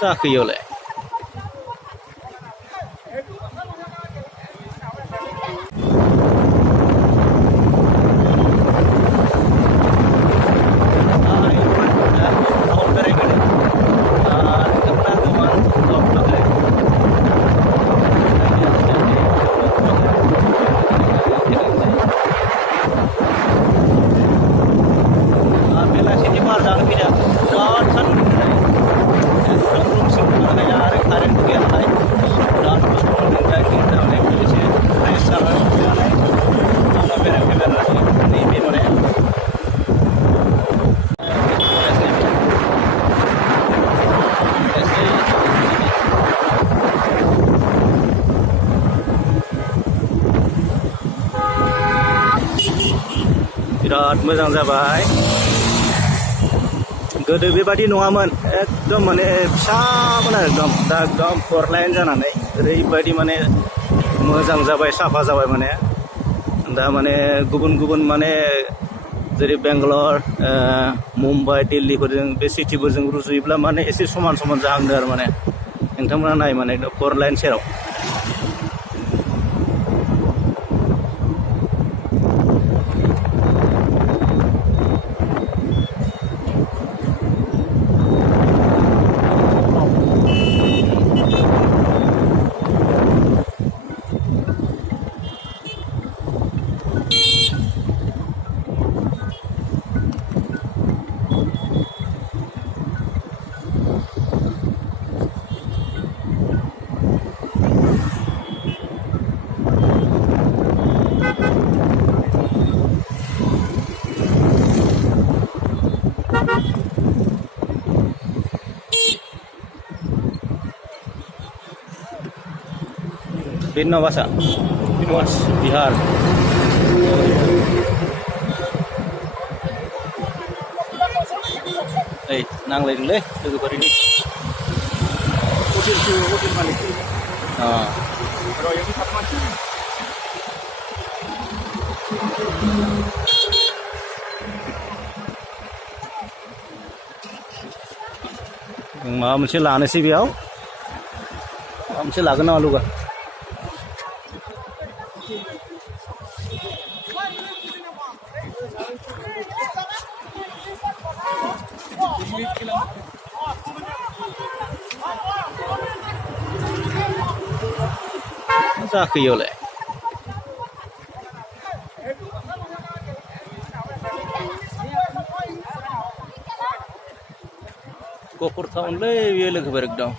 जाखोयोलाय बेलासिनि बार जानो फैदों बिराद सान्दुं दुंनाय एकदम रुम सिङाव थानाय आरो कारेन्ट गैया नालाय बिराद खस्थ' मोनदों थारमाने एसे फ्रेस जानानै फैनानै आंना बेरायफैबाय आरो नैबे माने बिराद मोजां जाबाय गोदो बेबादि नङामोन एकदम माने फिसामोन एकदम दा एकदम फर लाइन जानानै ओरैबायदि माने मोजां जाबाय साफा जाबाय माने दा माने गुबुन गुबुन माने जेरै बेंगालर मुम्बाइ दिल्लीफोरजों बे सिटिफोरजों रुजुयोब्ला माने एसे समान समान जाहांदों आरो माने नोंथांमोना नाय माने फर लाइन सेराव Vinnavasa, Bihar. Hey, nang lain leh, itu baru ini. Hotel mana? Kalau yang ini macam माबा मोनसे लानोसै बेयाव माबा मोनसे लागोन नामा लोगो जाखोयोलाय क'क्राझारलै बेयो लोगोफोर एकदम